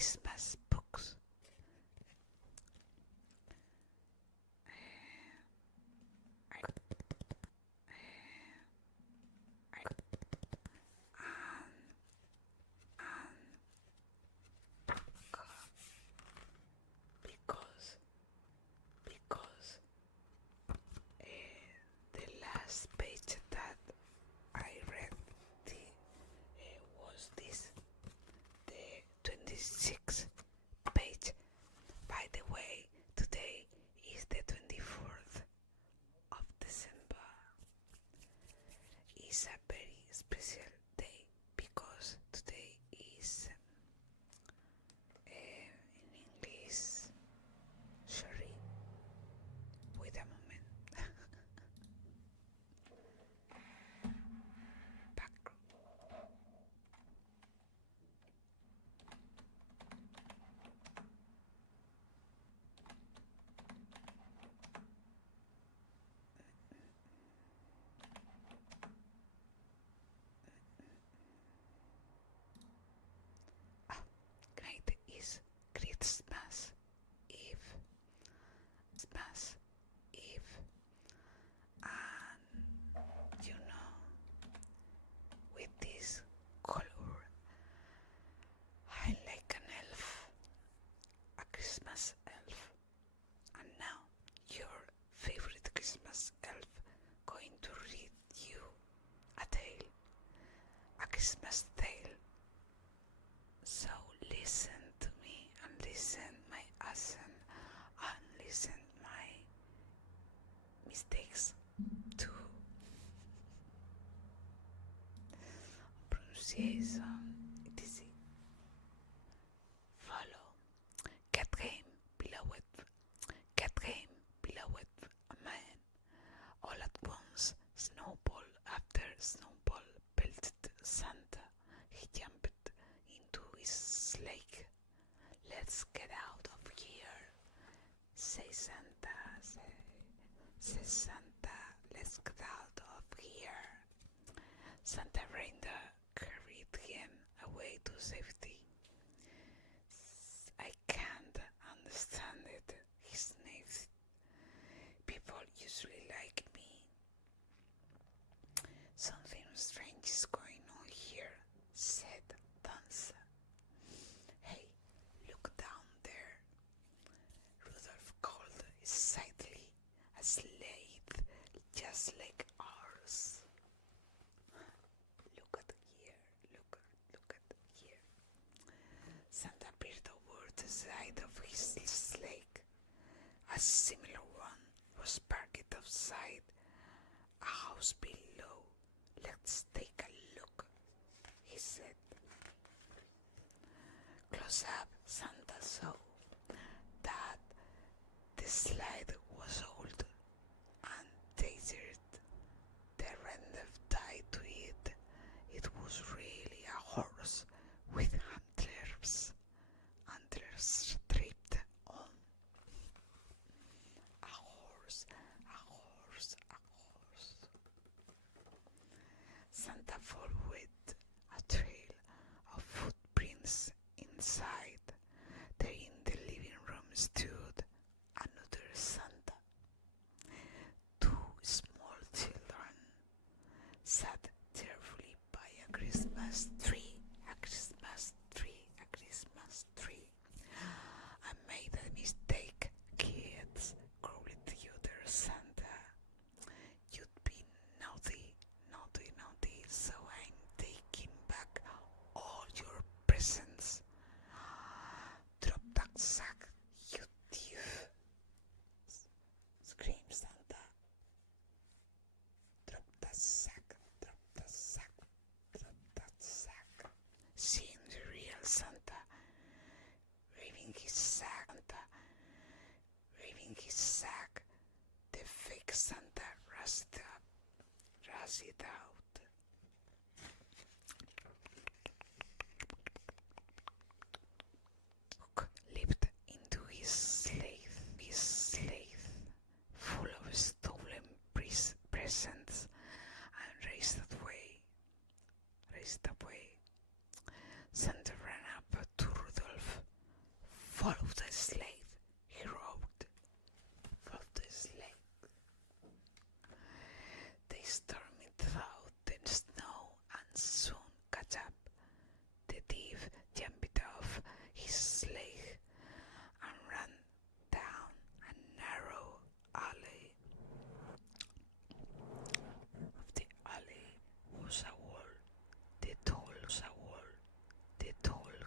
Christmas books. Because the last page that I read was this, the 26th page. By the way, today is the 24th of December. It's a very special day because today is in English. Sorry, wait a moment. Back. Night is Christmas Eve. Christmas Eve. And you know, with this color, I like an elf, a Christmas elf. And now, your favorite Christmas elf going to read you a tale, a Christmas tale. So listen to me and listen my accent and listen my mistakes too. Pronunciation, etc. Follow. Get game, beloved, a man. All at once, snowball after snowball pelted Santa. He jumped into his sleigh. Let's get out of here, says Santa. Says Santa, let's get out of here. Santa reindeer carried him away to safety. I can't understand it, he sniffed. People usually like me. Something strange is going on here, said Danza. Hey, look down there. Rudolph called excitedly. A sleigh just like ours. Look at here, look at here. Santa peered over the side of his sleigh. A similar one was parked outside a house below. Let's take a look, he said. Close up, Santa saw that the slide was old and dated. The reindeer tied to it. It was really a horse with antlers stripped on. A horse. Santa followed a trail of footprints inside. There in the living room stood another Santa. Two small children sat tearfully by a Christmas tree. I made a mistake, kids, growled the other Santa. You'd be naughty, so I'm taking back all your presents. Drop that sack, you thief, screamed Santa. Drop that sack. Seeing the real Santa waving his sack, the fake Santa rushed it out. Hook leaped into his sleigh, full of stolen presents, and raced away. Santa ran up to Rudolph. Follow the sled, he wrote. Follow the sled. They stormed through the snow and soon caught up. The thief jumped off his sled and ran down a narrow alley. Of the alley was a wall. The tall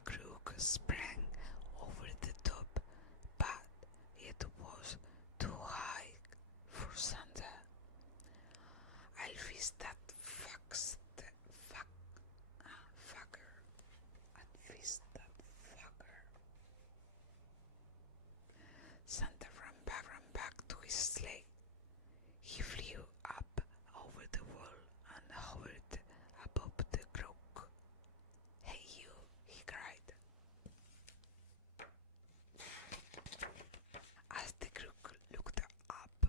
crook sprang over the top, but it was too high for Santa. I'll fist that fucker. I'll fist that fucker. Santa ran back to his sleigh. He flew up over the wall and hovered above the crook. Hey you, he cried. As the crook looked up,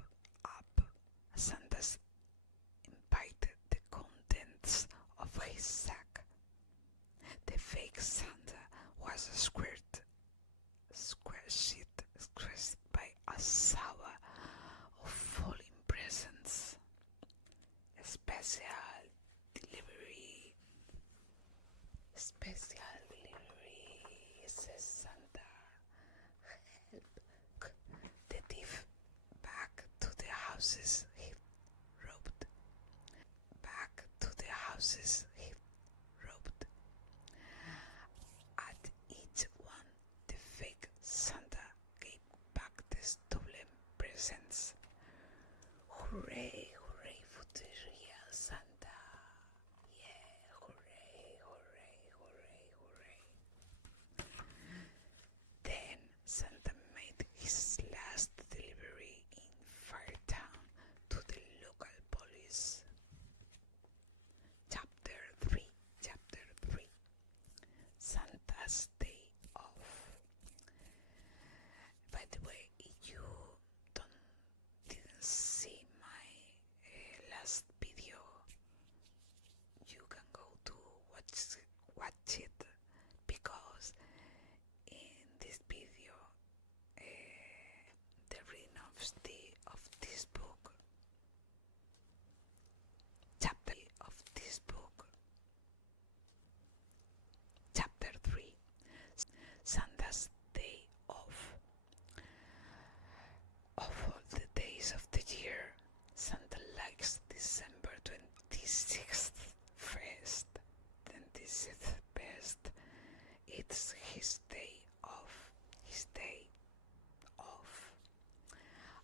Santa spied the contents of his sack. The fake Santa was a square sheet scratched by a shower of falling presents. Special delivery, says Santa. Help the thief back to the houses, he wrote. Back to the houses, he wrote. At each one, the fake Santa gave back the stolen presents. Hooray, hooray for the real Santa. Yeah, hooray, hooray, hooray, hooray. Then Santa made his last delivery in Firetown to the local police. Chapter 3. Santa's Day Off. By the way, if you didn't see my last video, you can go to watch it, because in this video the reading of this book, chapter of this book, chapter 3, Santa's Day Off. Of all the days of the year, Santa likes December 26th best. It's his day off.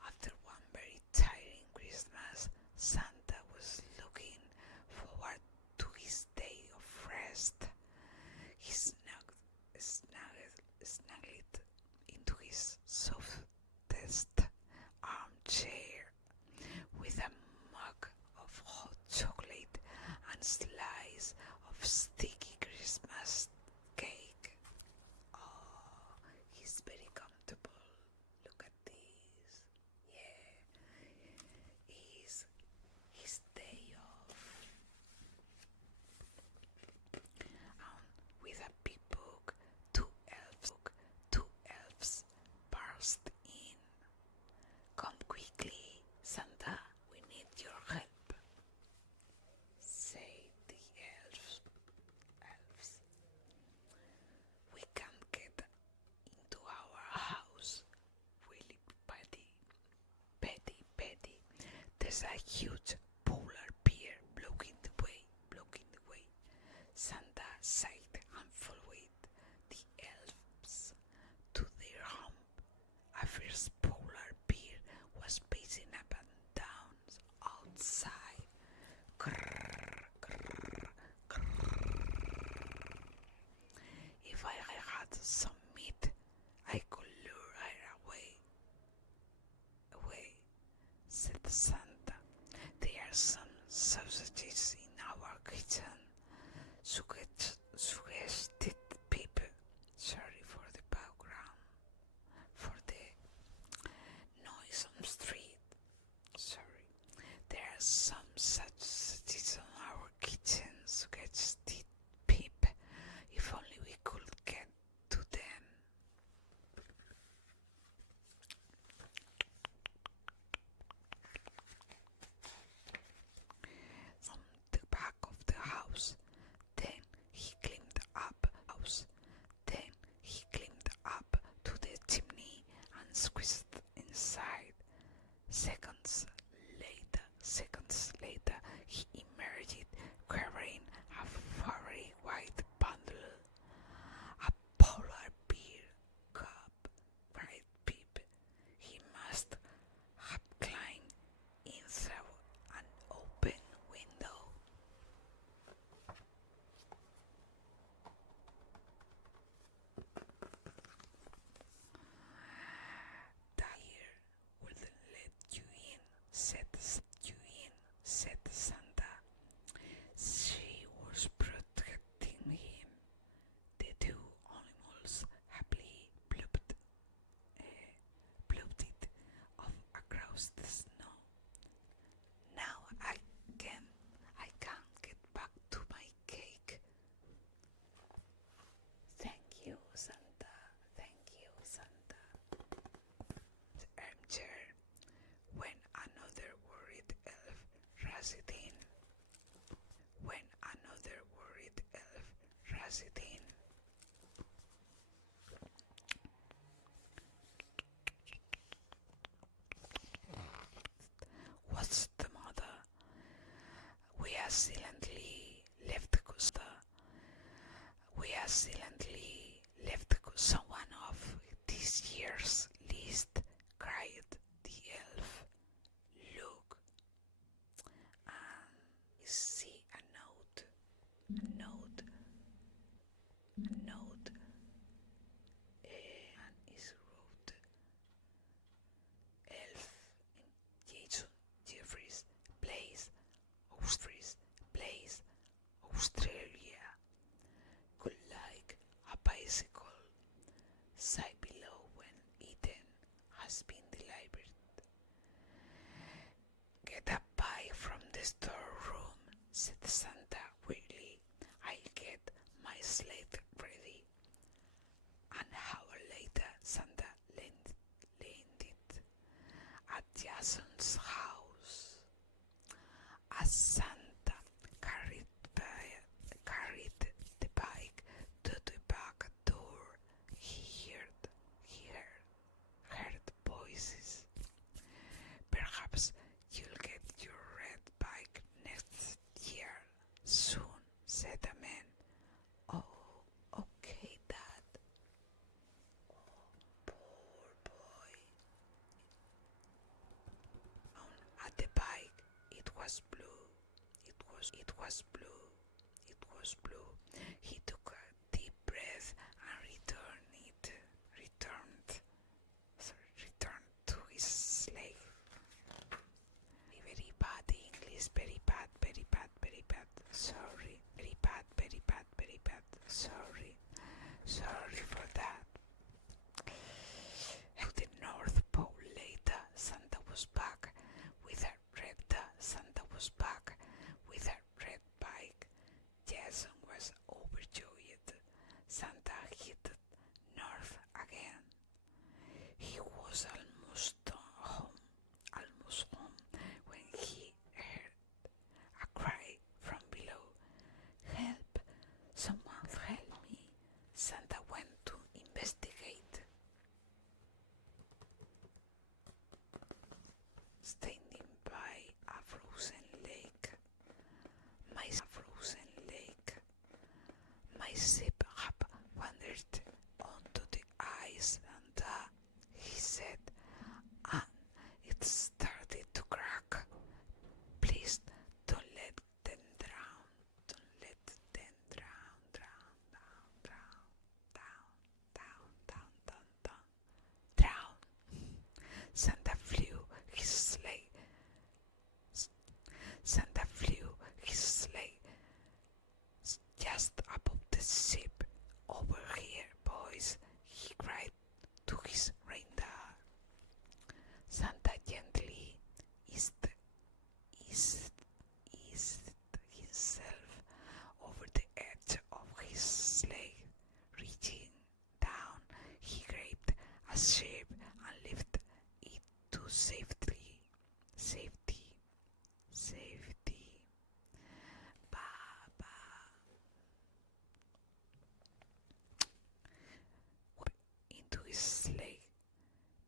After one very tiring Christmas, Santa was looking forward to his day of rest. He snuggled into his softest armchair with a mug of hot chocolate and slice of sticky Christmas cake. Oh, he's very comfortable. Look at this. Yeah, it's his day off. And with a big book, two elves burst in. Come quickly, Santa, we need your help, say the elves. We can't get into our house, really, Petty. There's a huge polar bear blocking the way. Santa sighed and followed the elves to their home. A fierce polar bear was pacing up and down outside. Grrr, grrr, grrr. If I had some meat, I could lure her away, said Santa. There are some sausages in our kitchen, suggested Pip. Sorry for the background, for the noise on the street. Sorry. There are some sausages in our kitchen, suggested Pip. If only we could get to them. was it in? What's the matter? We are silently left Costa. We are silently left someone of this year's list, cried the elf. Look, and you see a note, and it's wrote elf in Jason Jeffries place, Australia. Could like a bicycle. Say below when eaten has been delivered. Get a pie from the storeroom, said Santa wearily. I'll get my slate ready. An hour later, Santa landed at Jason's house. As Santa carried the bike to the back door, he heard voices. Perhaps you'll get your red bike next year, soon, said the man. Oh, okay, Dad. Oh, poor boy. At the bike, it was blue. It was blue. He took a deep breath and returned to his sleigh. Very bad English, very bad. Sorry, very bad. Sorry for that. At the North Pole later, Santa was back with a red bike. Jason was overjoyed. Santa hit north again. He was almost home when he heard a cry from below. Help! Someone help me! Santa went to investigate. Standing by a frozen lake, my ship had wandered onto the ice and he said, and it started to crack. Please don't let them drown. Drown. Santa flew his sleigh just above the ship. Over here, boys, he cried to his reindeer. Santa gently eased himself over the edge of his sleigh. Reaching down, he grabbed a sheep and lifted it to safety. Baba. Into his sleigh,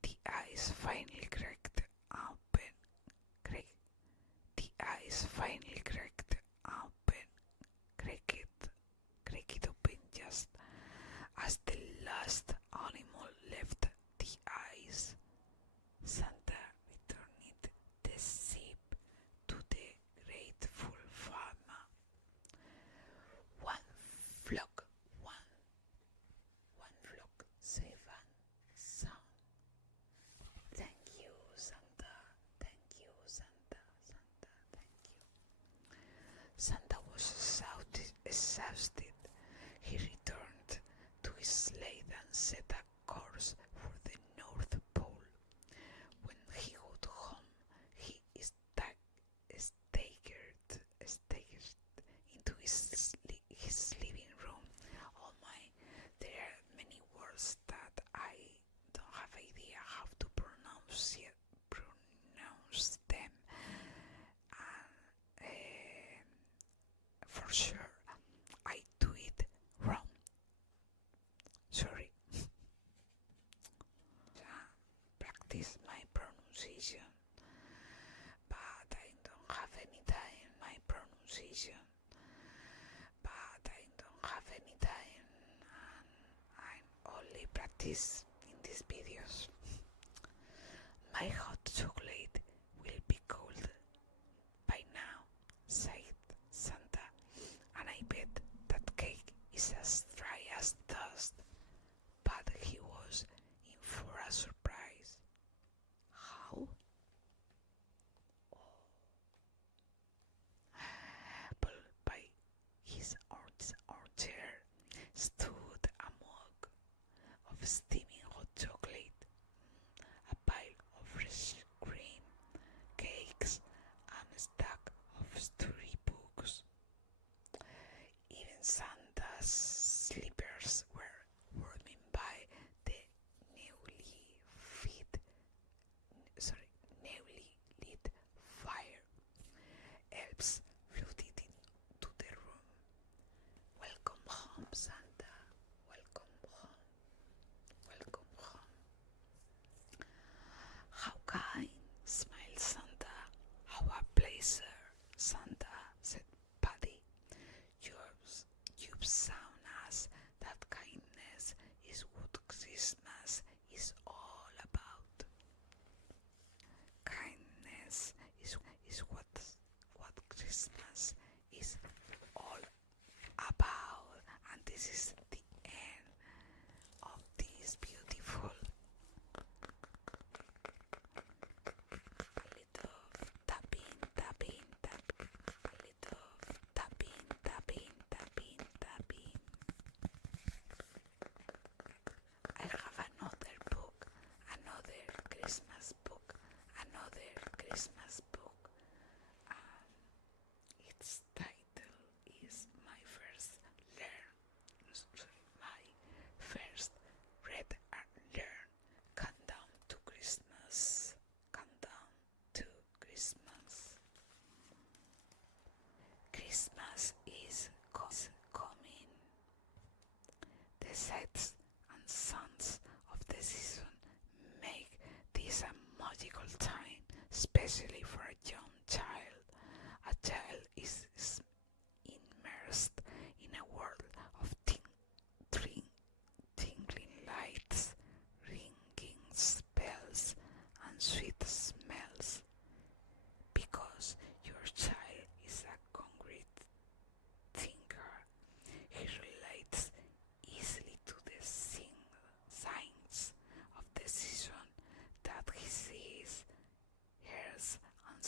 the ice finally cracked open. Cracked open just as the last animal left the ice. Santa returned the ship to the grateful farmer. One flock, safe and sound. Thank you, Santa. Santa was exhausted. He returned to his sleigh and set a course for the North Pole. When he got home, he staggered into his living room. Oh my, there are many words that I don't have idea how to pronounce them. And for sure, I do practice in these videos. My hot chocolate will be cold by now, said Santa, and I bet that cake is as dry as dust. But he was in for a surprise. How? But by his chair stood a mug of steaming hot chocolate, a pile of fresh cream, cakes, and a stack of storybooks. Even Santa's slippers were warming by the newly fit, newly lit fire. Elves floated into the room. Welcome home, Santa. Welcome home. Welcome home. How kind, smiled Santa. How a pleasure, Santa, said Paddy. You've shown us that kindness is what Christmas is all about. Kindness is what Christmas is all about. And this is the end of this beautiful little tapping, tapping, tapping, little tapping, tapping, tapping, tapping. I have another book, another Christmas book, another Christmas book. Its title is My First Read and Learn Countdown to Christmas. Countdown to Christmas. Christmas is coming. The sights and sounds of the season make this a magical time, especially for a young child. A child is immersed in a world of twinkling lights, ringing bells, and sweet smells. Because your child is a concrete thinker, he relates easily to the signs of the season that he sees, hears, and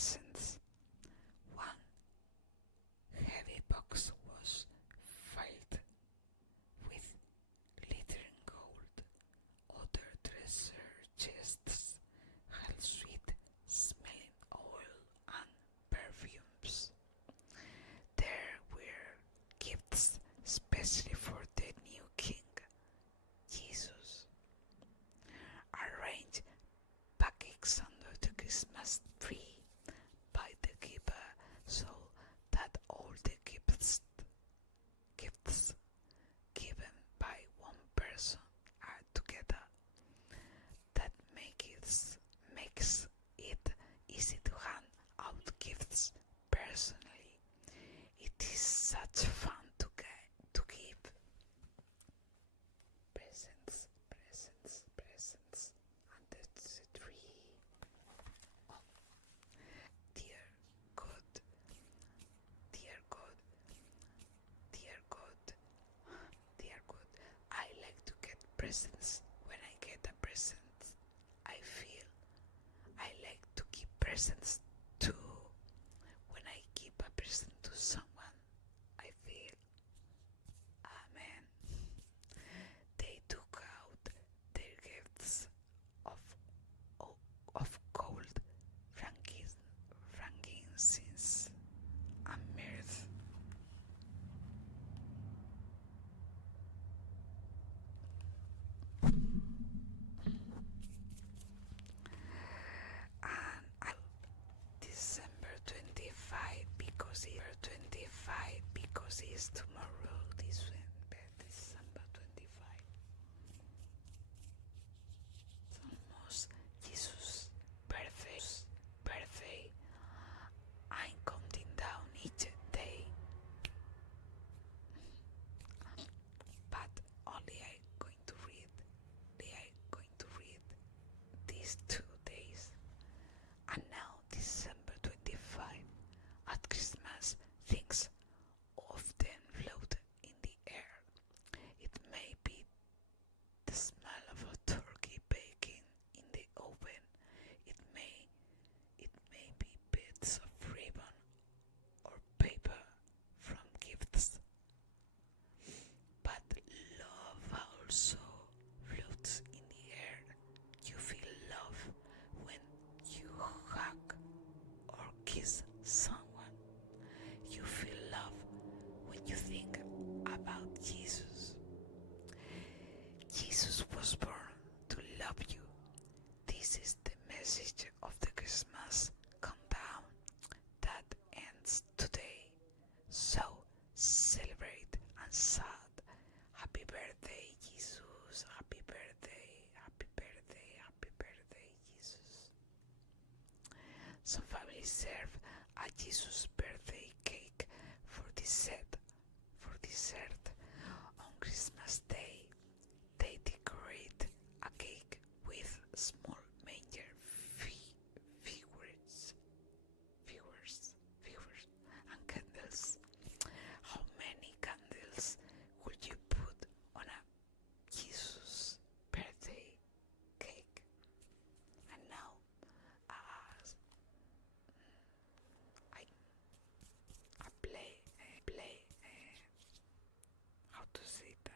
presents. One heavy box was filled with glittering gold. Other treasure chests held sweet smelling oil and perfumes. There were gifts especially for the new king, Jesus. Arranged pancakes under the Christmas tree by the giver so that all the gifts given by one person are together. That makes it easy to hand out gifts personally. It is such fun to give presents under the tree. Oh, dear God, dear God, dear God, dear God. I like to get presents. When I get a present, I feel I like to give presents too. When I give a present to someone, I feel, amen. They took out their gifts of gold, frankincense, and myrrh. And I December 25 because it's tomorrow. December 25. It's almost Jesus' birthday. I'm counting down each day, but only I'm going to read these 2 days. And now December 25. At Christmas, things often float in the air. It may be the smell of a turkey baking in the oven. It may be bits of ribbon or paper from gifts. But love also floats in the air. You feel love when you hug or kiss someone. You feel love when you think about Jesus. Jesus was born to love you. This is the message of the Christmas countdown that ends today. So celebrate and sad. Happy birthday, Jesus. Happy birthday, happy birthday, happy birthday, Jesus. Some families serve a Jesus birthday cake for dessert. On Christmas Day, they decorate a cake with small manger figures, and candles. How many candles would you put on a Jesus birthday cake? And now, I play how to say that.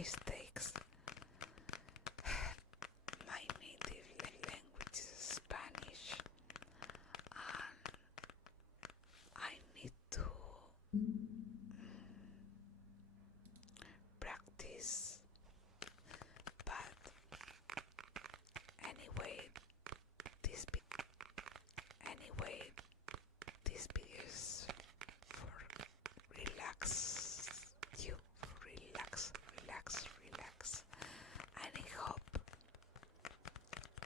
mistakes. My native language is Spanish, and I need to practice. But anyway, this anyway, this video is for relax, and I hope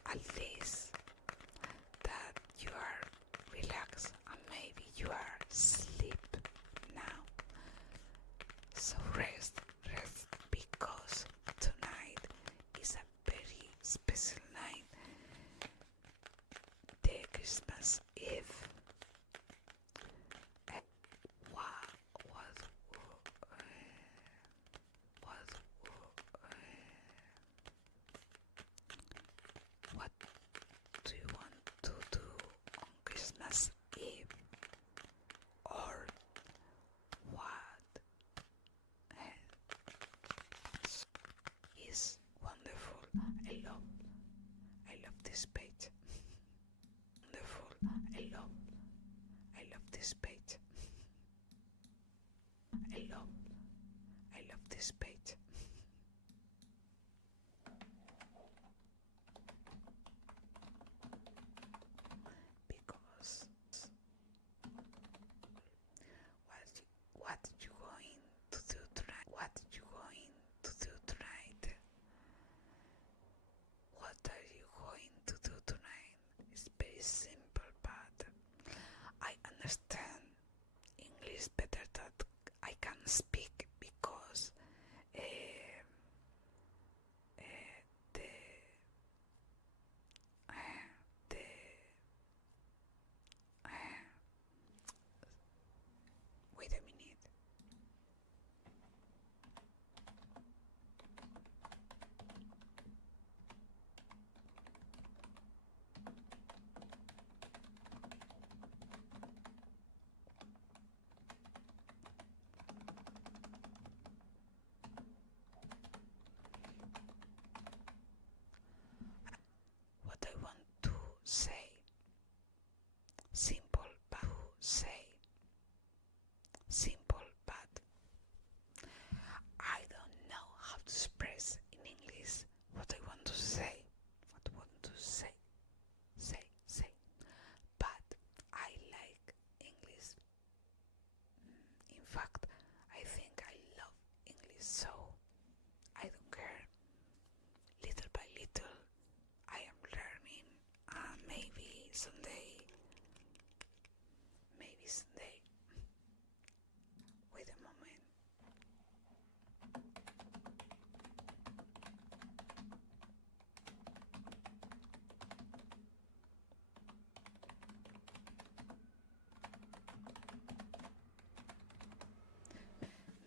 at least that you are relaxed and maybe you are asleep now. So rest, because tonight is a very special night, the Christmas Eve. What what do you want to do on Christmas Eve, or what is wonderful? I love this page. Wonderful. I love this page. I love this page. Because what you going to do tonight? What you going to do tonight? What are you going to do tonight? It's very simple, but I understand English better than I can speak, because the wait a minute. What I want to say, simple but I don't know how to express in English what I want to say. Say. But I like English. In fact, I think I love English, so I don't care. Little by little, I am learning. Maybe someday. Wait a moment.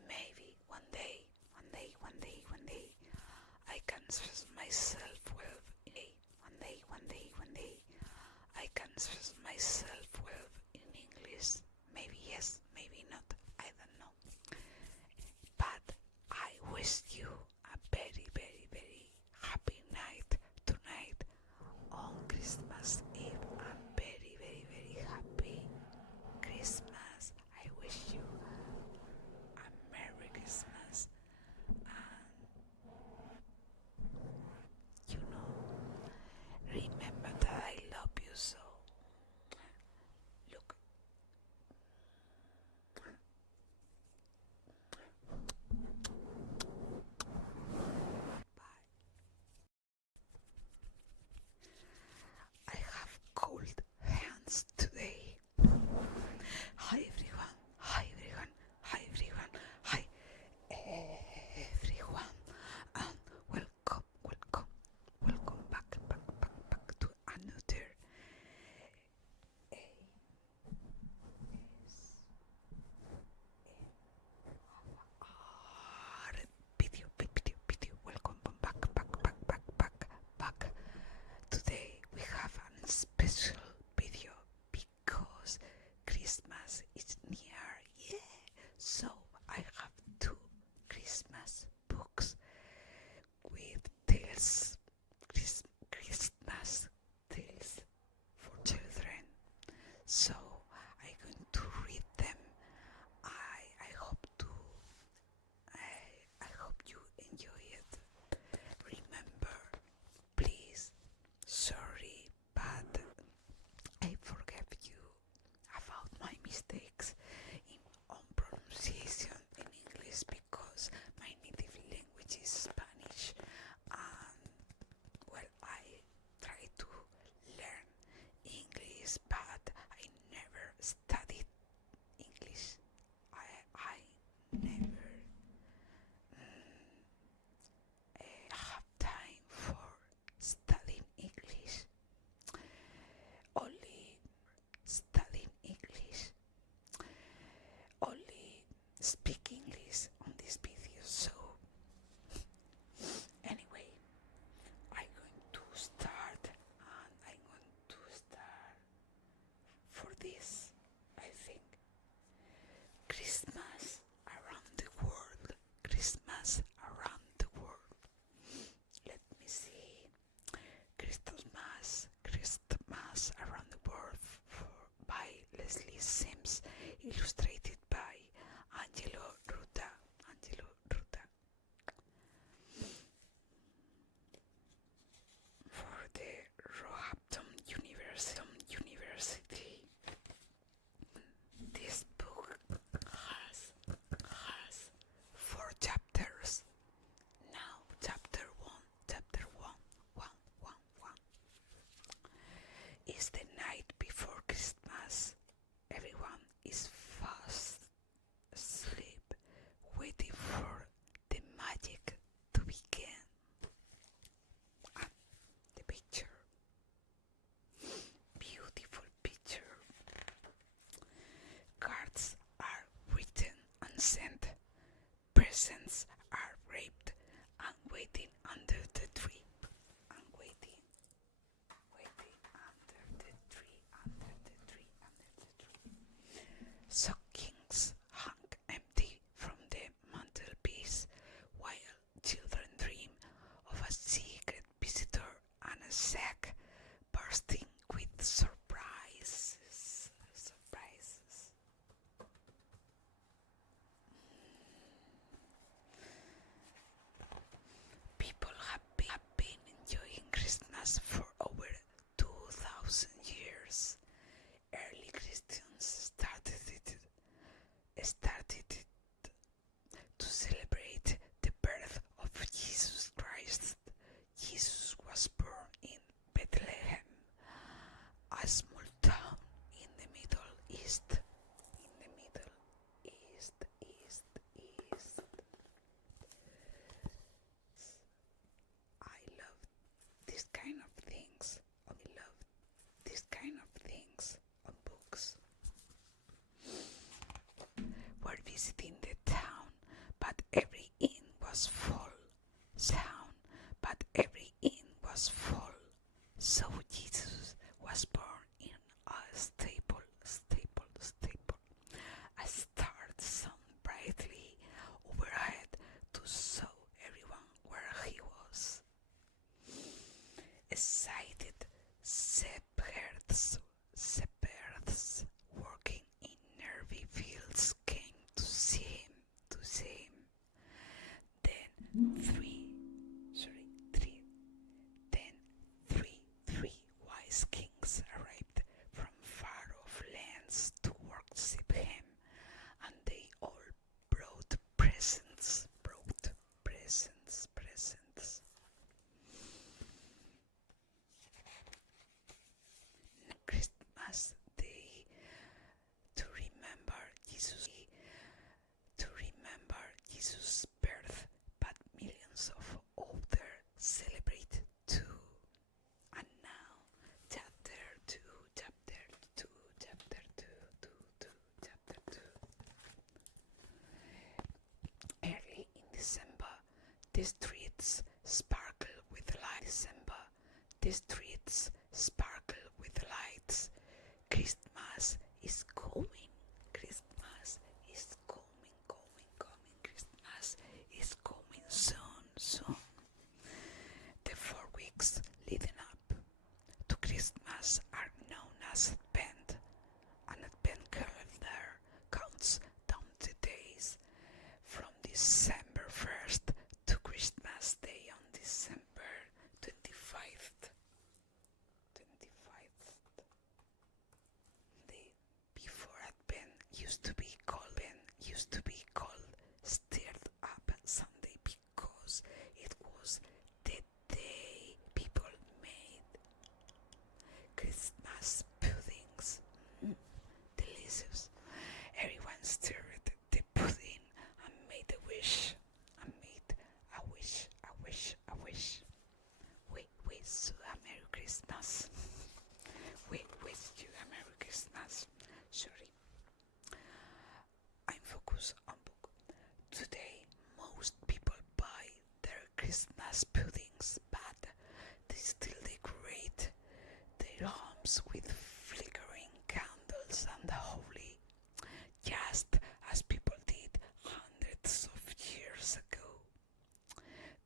Maybe one day, I can express myself well. One day, I can express myself well in English. Maybe yes, maybe not. I don't know. But I wish you a very, very, very happy night tonight on Christmas Eve. A very, very, very happy Christmas. I wish you a Merry Christmas, and remember that I love you so. three, three. Then three wise kings arrived from far-off lands to worship him, and they all brought presents. Christmas Day to remember Jesus' birth, but millions of others celebrate too. And now, chapter 2, chapter 2, chapter 2, 2, 2, chapter 2. Early in December, the streets sparkle with lights. Christmas is coming. Christmas is coming. Christmas is coming soon. The 4 weeks leading up to Christmas are known as Advent. An Advent calendar counts down the days from December 1st to Christmas Day on December 25th. The before Advent used to be called Stirred Up Sunday because it was the day people made Christmas puddings. Delicious. Everyone stirred the pudding and made a wish. We wish you a Merry Christmas. We wish you a Merry Christmas. Sorry. I'm focused on book. Today, most people buy their Christmas puddings, but they still decorate their homes with flickering candles and holly, just as people did hundreds of years ago.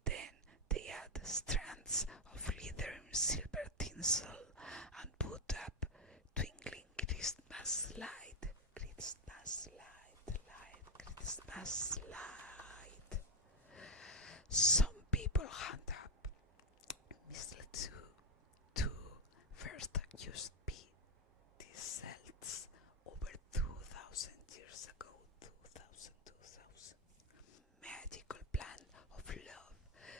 Then they add strands of glittering silver tinsel and put up twinkling Christmas light. Some people hang up mistletoe too. First used to be the Celts over 2,000 years ago. 2,000. Magical plant of love.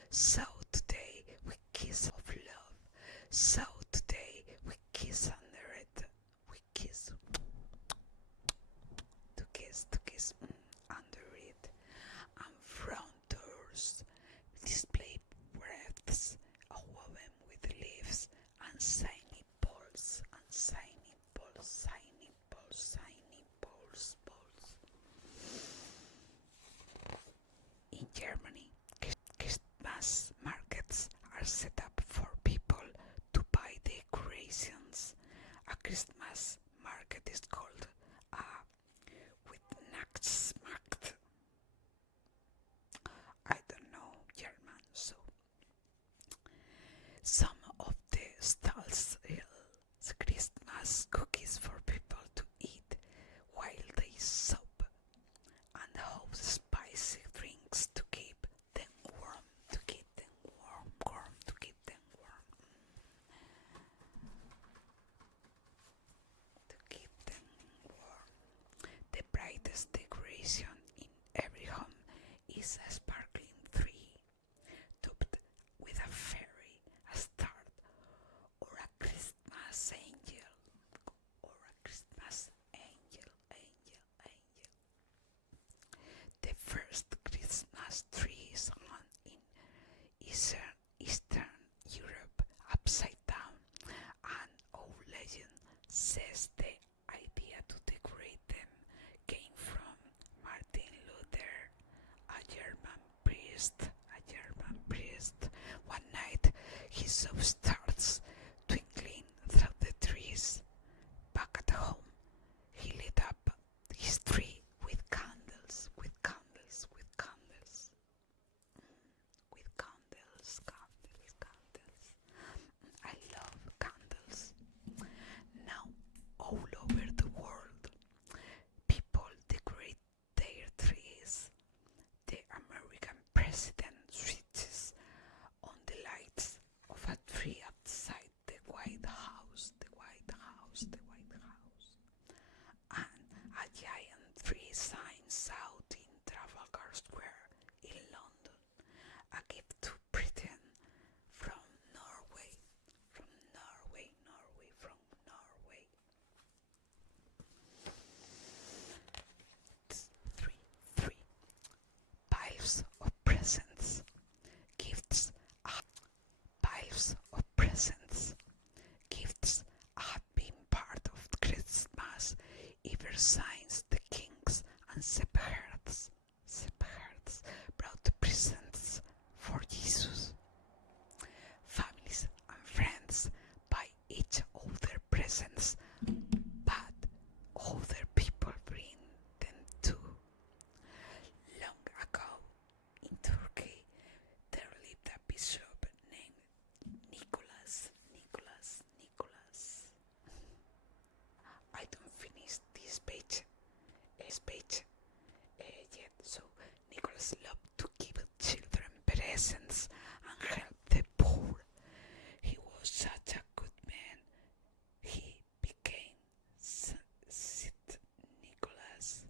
So today we kiss of love. So today we kiss under it. We kiss. To kiss under it. And front doors display wreaths woven with leaves and shiny balls. In Germany, Christmas markets are set up for people to buy decorations. A Christmas market is called a Weihnachtsmarkt. I don't know German, so some of the stalls sell Christmas cookies for people to eat while they shop, and house spicy drinks to keep them warm. The brightest decoration in every home is a sparkling tree topped with a fairy, a star, or a Christmas angel. The first Christmas trees hung in Eastern Europe upside down. An old legend says the idea to decorate them came from Martin Luther, a German priest. One night he saw stars twinkling through the trees. Back at home, he lit up his tree with candles. I love candles. Now, all over the world, people decorate their trees. The American president presents and helped the poor. He was such a good man. He became St. Nicholas.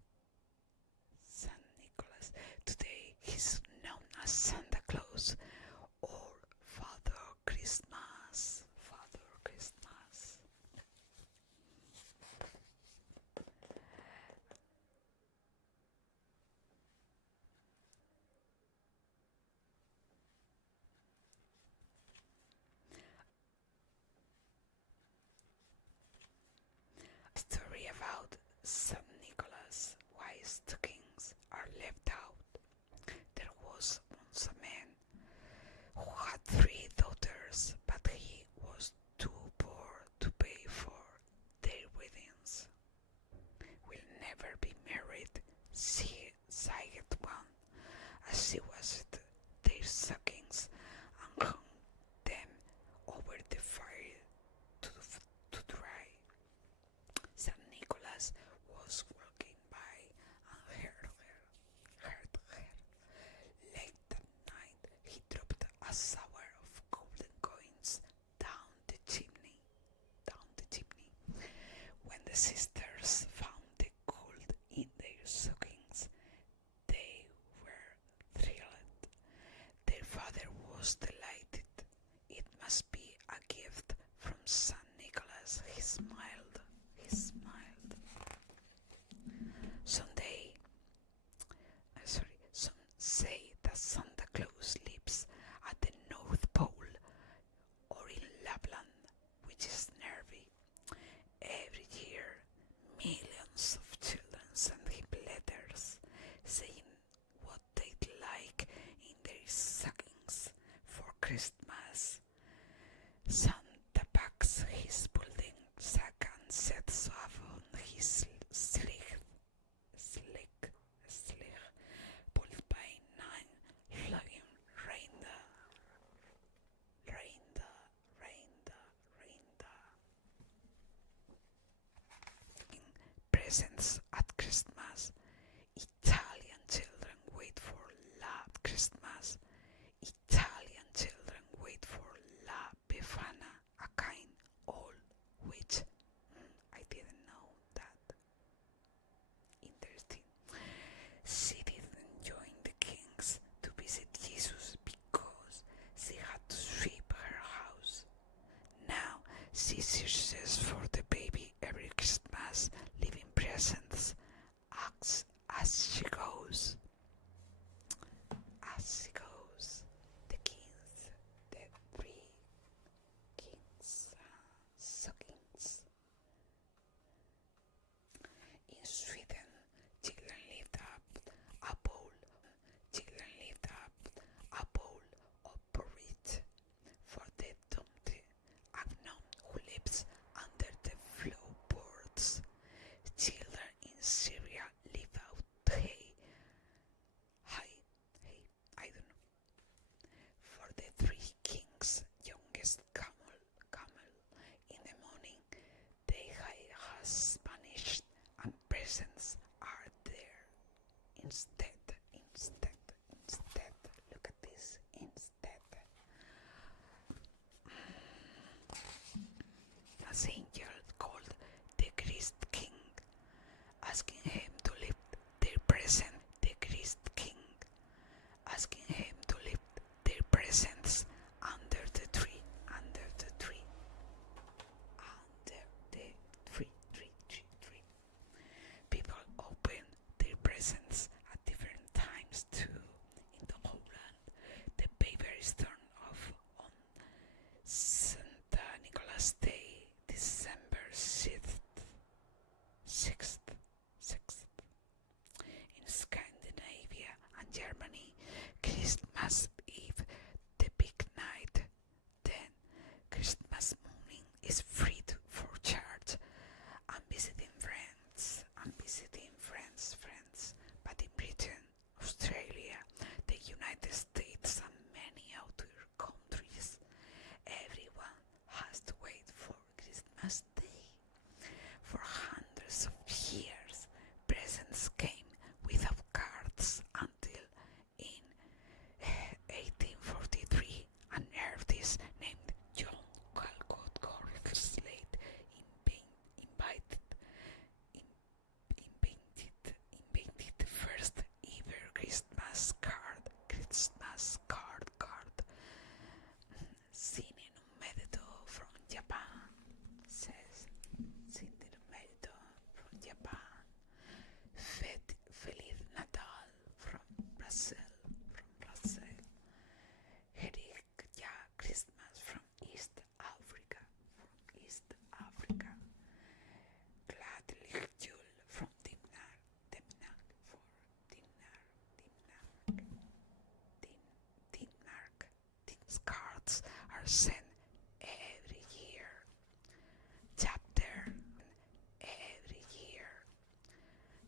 Saint Nicholas. Today he's known as Santa Claus or Father Christmas. Father Christmas. Story about Saint Nicholas, why stockings are left out. There was once a man who had 3 daughters, but he was too poor to pay for their weddings. Will never be married, she sighed one, as she washed their stockings and hung them over the fire to, to dry. Saint Nicholas was walking by and heard her. Late that night, he dropped a shower of golden coins down the chimney. When the sisters found the gold in their stockings, they were thrilled. Their father was delighted. It must be a gift from Saint Nicholas. He smiled. Some say that Santa Claus lives at the North Pole or in Lapland, which is nearby. Every year, millions of children send him letters saying what they'd like in their stockings for Christmas. Santa packs his building sack and sets off on his sleigh, pulled by 9 flying reindeer. Presents at Christmas. Italian children wait for La Christmas. Italian children wait for La Befana, a kind old witch. I didn't know that. Interesting. She didn't join the kings to visit Jesus because she had to sweep her house. Now she searches for the baby every Christmas, leaving presents as she goes. The three kings' stockings. In Sweden, children lift up a bowl of porridge for the dumpty unknown who lives under the floorboards. Children in Syria live out hay. I don't know. For the 3 kings' youngest camel. In the morning, the hay has vanished and presents are there. Instead, look at this. An angel called the Christ King, asking him to lift their present. The Christ King, asking him to lift their presents under the tree. People open their presents at different times too in the whole land. The paper is turned off on St. Nicholas Day, December 6th. In Scandinavia and Germany, Christmas Eve, the big night. Then Christmas morning is free for charge. I'm visiting friends. But in Britain, Australia, the United States, and many are sent every year. Chapter every year.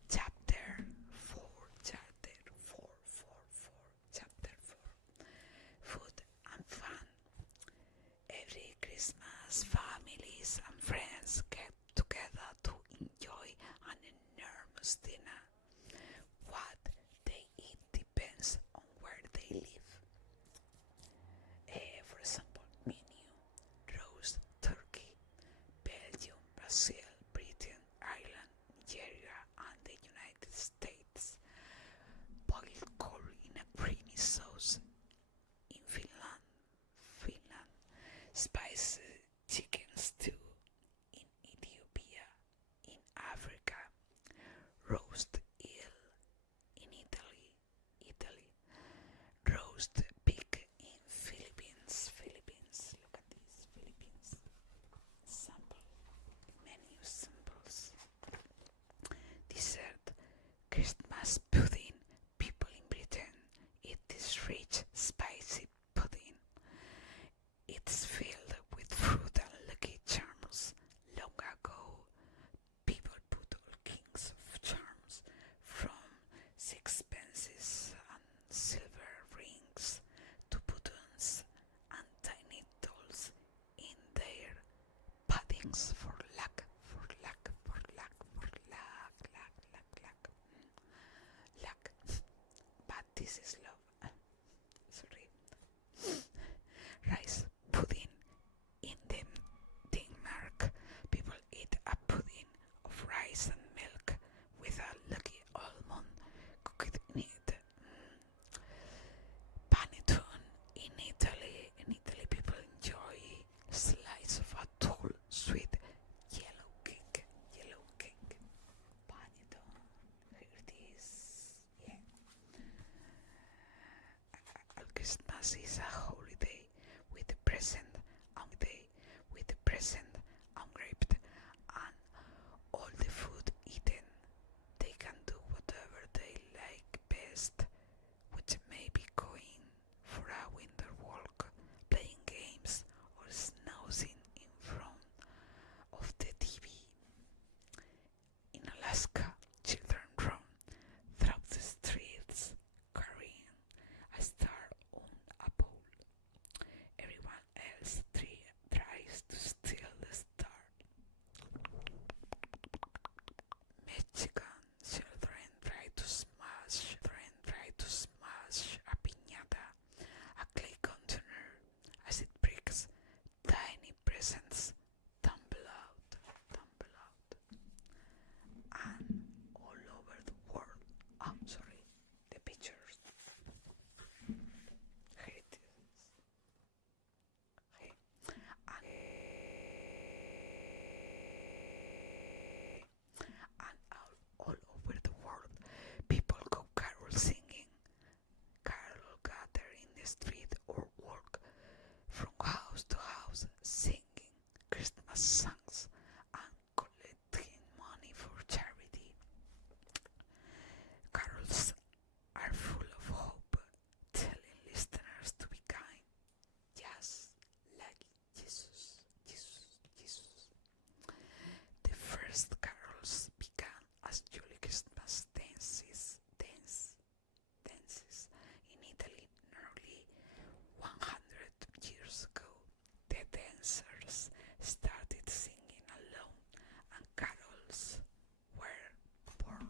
Chapter 4, Chapter 4, 4, 4, Chapter 4. Food and fun. Every Christmas, families and friends get together to enjoy an enormous dinner. What they eat depends on where they live. For example, menu, roast turkey, Belgium, Brazil, Britain, Ireland, Nigeria, and the United States. Boiled corn in a creamy sauce in Finland. Spicy chicken stew in Ethiopia. In Africa, roast eel in Italy. Roast pig in Philippines. Look at this, Philippines. Sample, menu samples. Dessert, Christmas pudding. People in Britain eat this rich, spicy pudding. It's filled with fruit and lucky charms. Long ago, people put all kinds of charms, from sixpences and silver rings to buttons and tiny dolls in their puddings for luck. But this is love. Sorry. Rice pudding. In Denmark, people eat a pudding of rice and milk with a lucky almond cooked in it. Panettone. In Italy, people enjoy a slice of a tall, sweet yellow cake. Panettone. Here it is. Yeah. Christmas is a holiday with the present unwrapped and all the food eaten. They can do whatever they like best, which may be going for a winter walk, playing games, or snoozing in front of the TV. In Alaska, children run through the streets carrying a star on a pole. Everyone else tries to steal the star. Mexican children try to smash a piñata, a clay container, as it breaks. Tiny presents tumble out. And all over the world. The pictures. Here it is. And all over the world, people go carol singing. Carol gather in the street or walk from house to house singing Christmas songs and collecting money for charity. Carols are full of hope, telling listeners to be kind, just like Jesus. The first carols began as jolly Christmas dances in Italy nearly 100 years ago. The dancers started singing alone, and carols were born.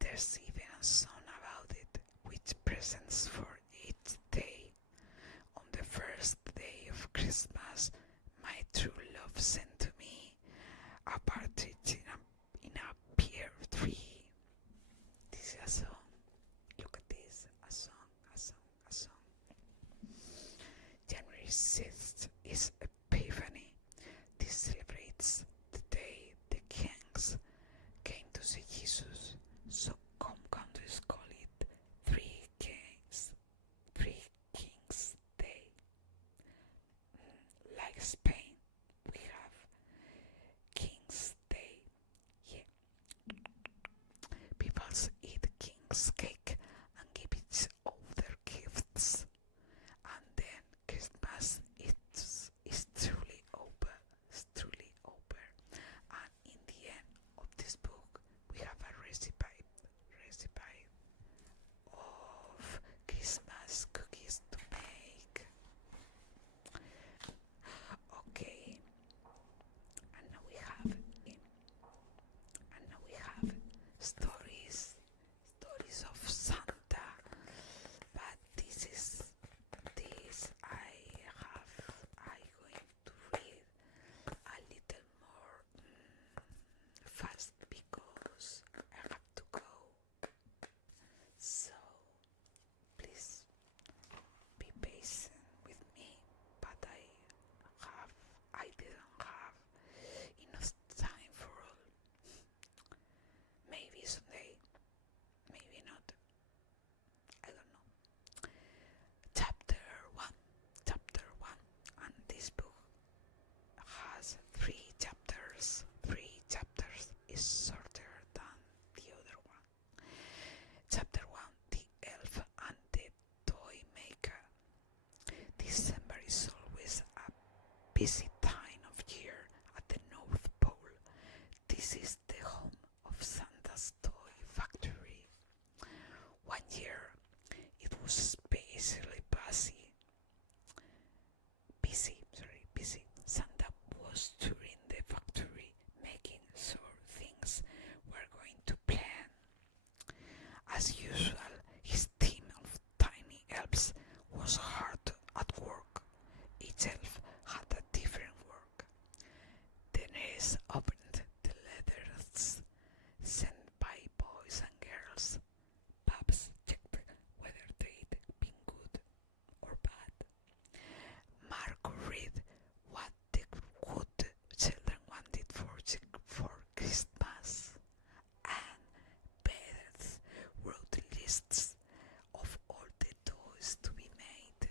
There's even a song about it, with presents for each day. On the first day of Christmas, my true love sent to me a partridge in a pear tree. This is a song. Look at this. A song. January 6th is Epiphany. This celebrates the day the kings came to see Jesus. So some countries call it Three Kings Day. Like Spain, busy time of year at the North Pole. This is the home of Santa's toy factory. One year, it was especially busy. Santa was touring the factory, making sure things were going to plan. As usual, his team of tiny elves was hard at work. Each elf had a different work. The nurse opened the letters sent by boys and girls. Babs checked whether they'd been good or bad. Marco read what the good children wanted for Christmas. And Beth wrote lists of all the toys to be made.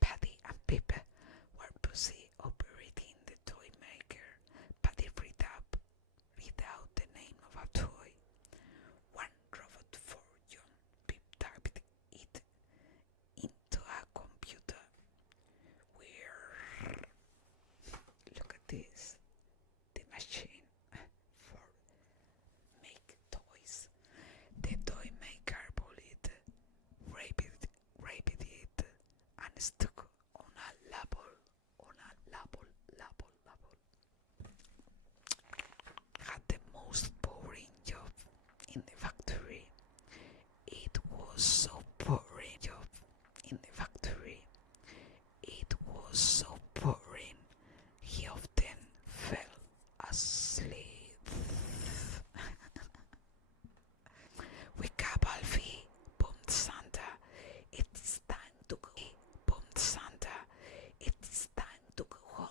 Patty and Pip were busy operating the toy maker. Patty read out the name of a toy. One robot for young Pip typed it into a computer. Look at this. The machine for make toys. The toy maker bullied, raped it, and stuck on a label. Had the most boring job in the factory. It was so boring job in the factory. It was so boring. He often fell asleep. Wake up, Alfie, boomed Santa. It's time to go. Boomed Santa. It's time to go home.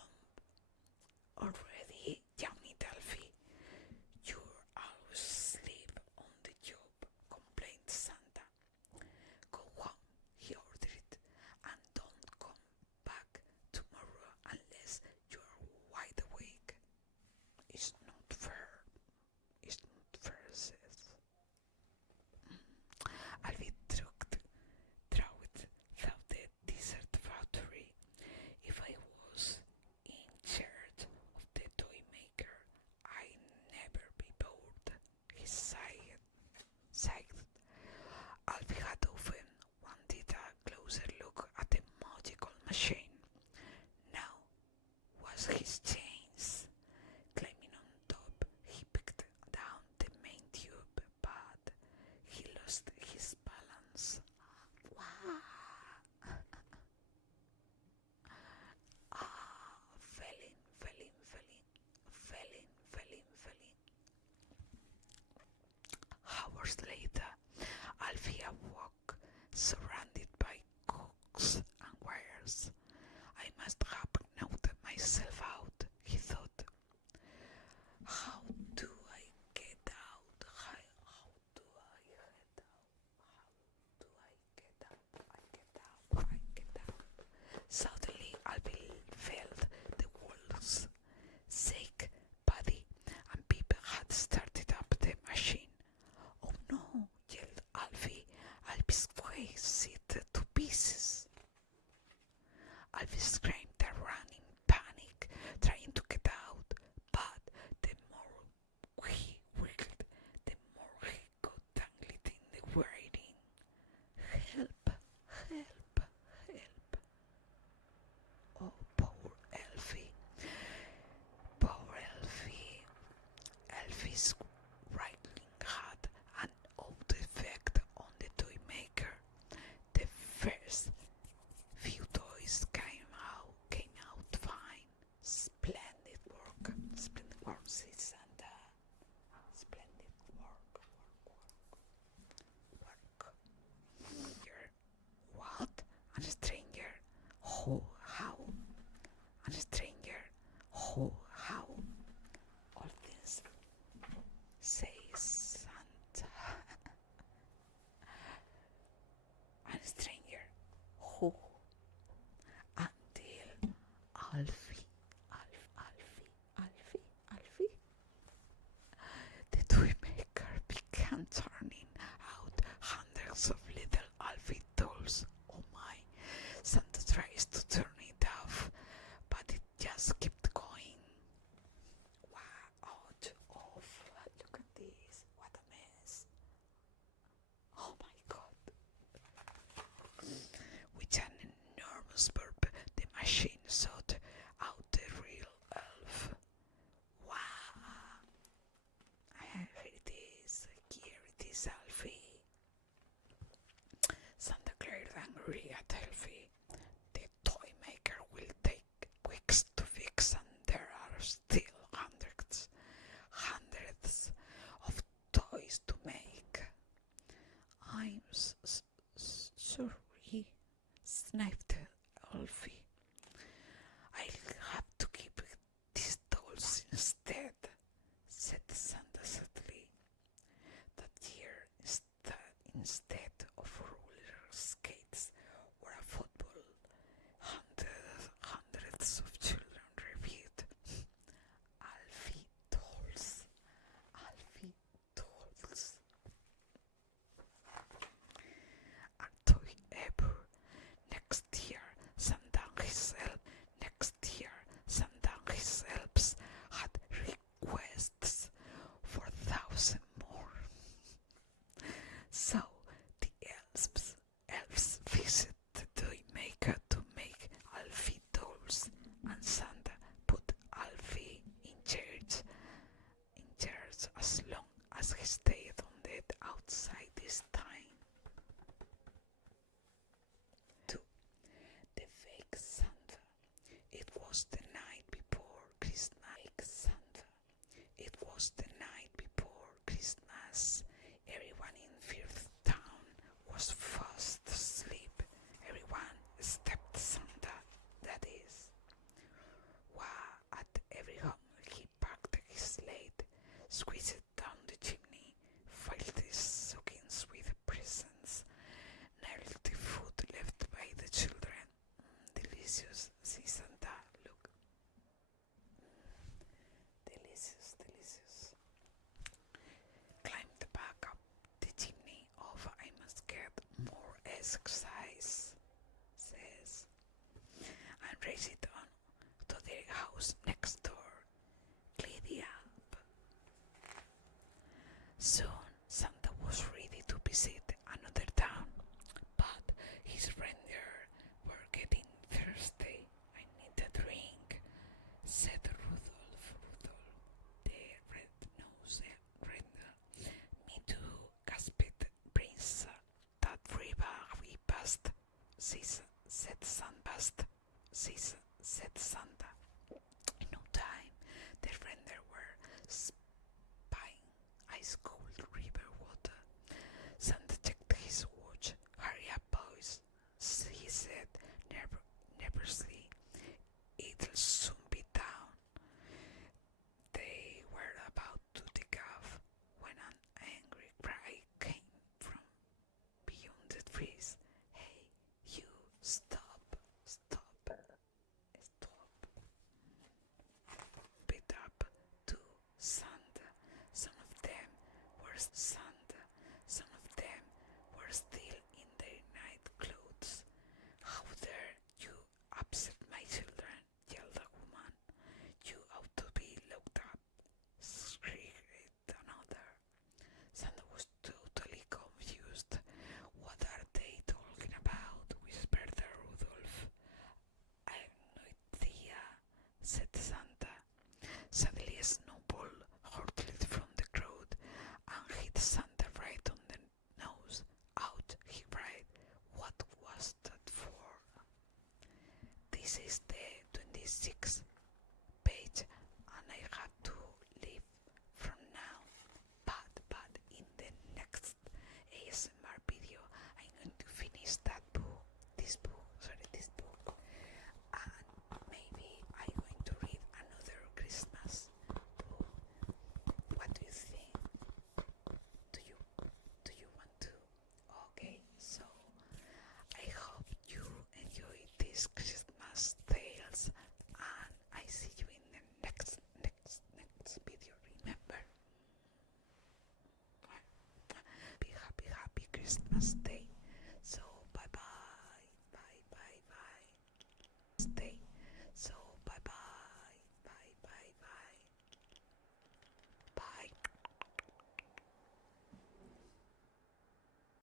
Already, yawned Alfie. You're always asleep on the job, complained Santa. Go home, he ordered, and don't come back tomorrow unless you're wide awake. It's not fair, says. Alfie trucked through the desert factory. If I was in charge of the toy maker, I'd never be bored, he sighed. Alfie had often wanted a closer look at the magical machine. Now was his chance. Climbing on top, he picked down the main tube, but he lost his balance. Falling. Hours later, Alfie awoke, surrounded by hooks and wires. I must have knocked myself out, he thought. How do I get out? How do I get out? Suddenly, Alfie felt the walls shake. Paddy and Pip had started up the machine. Oh no, yelled Alfie. Alfie's face hit to pieces. Alfie screamed and ran in panic, trying to get out, but the more he wiggled, the more he got tangled in the wiring. Help! Oh, poor Alfie. Alfie's wriggling had an odd effect on the toy maker. The first few toys came out fine. Splendid work, said Santa. Splendid work. What? And a stranger? Oh, how? And a stranger? Oh, how? All things, says Santa. And a stranger? Oh, until Alfie. The toy maker began turning out outside this time. 2. The fake Santa. It was the night before Christmas. Fake Santa. It was the night before Christmas. Everyone in Firth Town was fast asleep. Everyone except Santa, that is. At every home he parked his sleigh, squeezed it down the chimney, filled his stockings with presents, nailed the food left by the children. Delicious, see Santa, look. Delicious, delicious. Climbed back up the chimney. Off I must get more exercise, says, and race it on to the house next door. Giddy up. Soon Santa was ready to visit another town, but his reindeer were getting thirsty. I need a drink, said Rudolph. The red-nosed reindeer. Me too, gasped Prince. That river we passed, said Santa. In no time, the reindeer were spying ice-cold river water. Santa checked his watch. Hurry up, boys, he said nervously. It'll soon be down. They were about to take off when an angry cry came from beyond the trees. Hey, you, stop. Picked up to Santa. Some of them were stealing